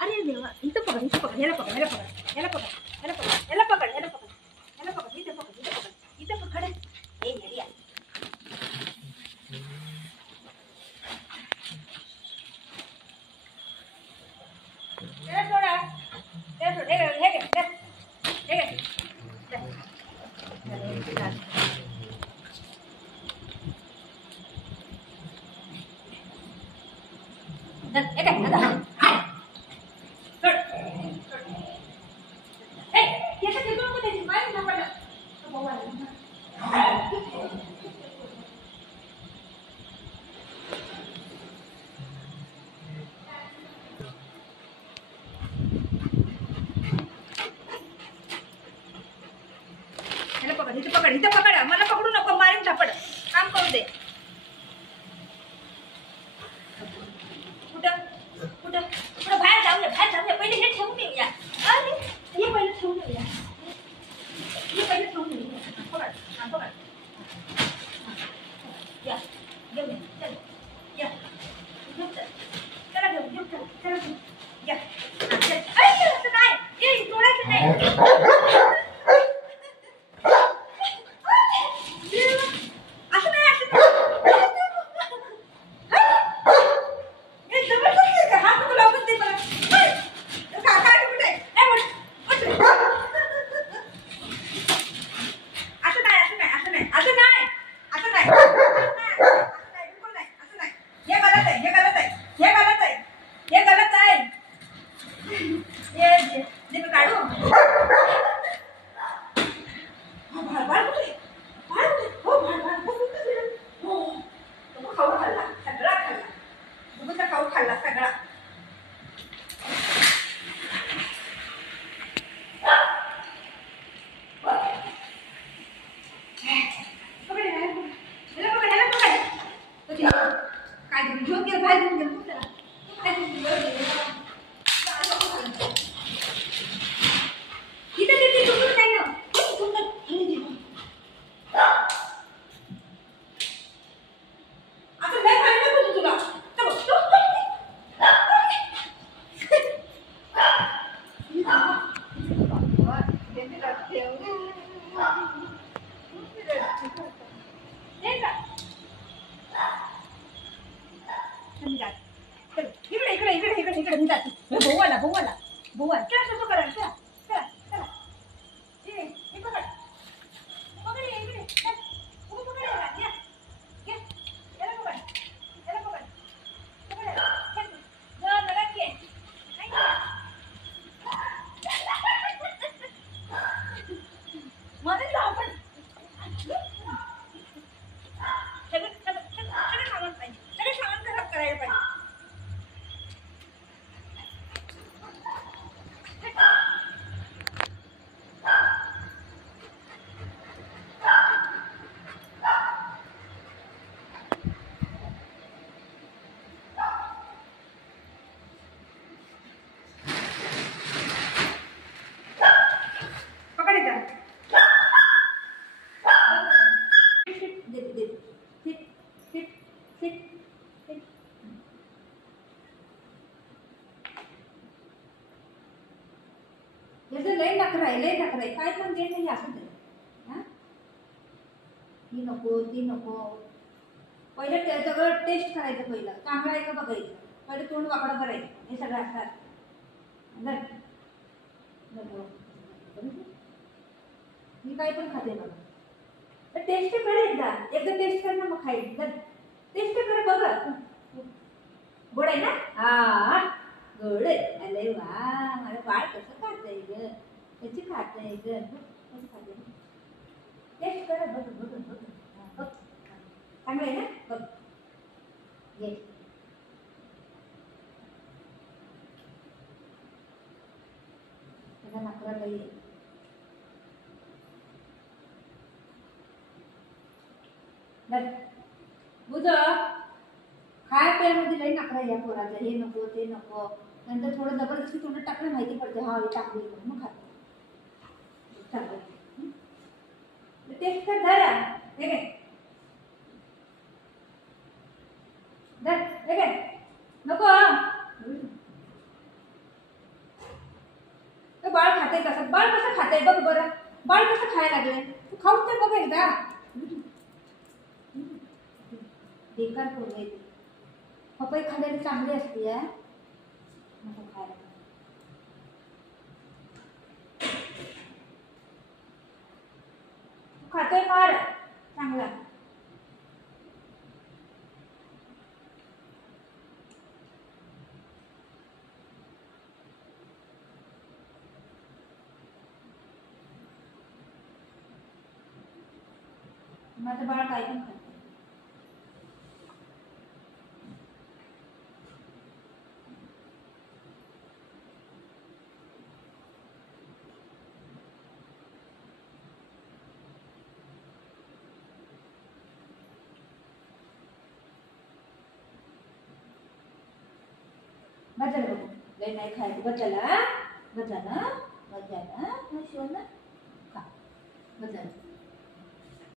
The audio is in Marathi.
अरे देवा, इथं पकड, इथं पकड, याला पकड, याला पकड, याला पकड, याला पकड, याला पकड, याला पकड, याला पकड, इथं पकड, इथं पकड, इथं पकड. ए या सोडा, हे घे, हे घे, हे घे. इथं पकड, इथं पकड, मला पकडू नको, मारीन झापड, काम करू दे. कुठं कुठं कुठं बाहेर जाऊया, बाहेर जाऊया, पहिले हे ठेवून देऊया. अरे हे पहिले ठेवून देऊया, हे पहिले ठेवून देऊया. पकड, हा पकड, या घेऊन ये, चल या, घेऊन चल, चला घेऊन, घेऊन चल, चला घेऊन या. अरे असं नाही, हे सोडायचं नाही. लय नखराय काय पण दे नाही असं दे. ही नको ती नको. पहिलं ते सगळं टेस्ट करायचं, पहिलं चांगलं आहे का बघायचं, पहिलं तोंड वाकडं करायचं, हे सगळं असतात. मी काय पण खाते बघा. टेस्ट कर एकदा टेस्ट कर ना मग खाईल टेस्ट कर बघ गोड आहे ना हा गोड आहे अरे वा मला बाळ कसं खातंय ग कशी खातंय ग कसं खाते टेस्ट कर बघ बघ बघ बघ चांगलं आहे ना बघ ये त्याला नकरा काही बुझ खाय प्यायमध्ये लई नकरा या पोराचा हे नको ते नको नंतर थोडं जबरदस्ती तोंडात टाकलं माहिती पडते हा हे टाकली मग खाते चांगलं टेस्ट कर धरा हे काय धर हे काय नको बाळ खाते कसं बाळ कसं खाते बघ बरं बाळ कसं खायला लागले तू खाऊन तर बघ एकदा बेकार पोरं आहे पपई खाल्लेली चांगली असते या नको खायला खातोय मार चांगला माझं बाळ काय पण खात बदल बघू लय नाही खायचं बदला बदला बदला शिवण खा बदल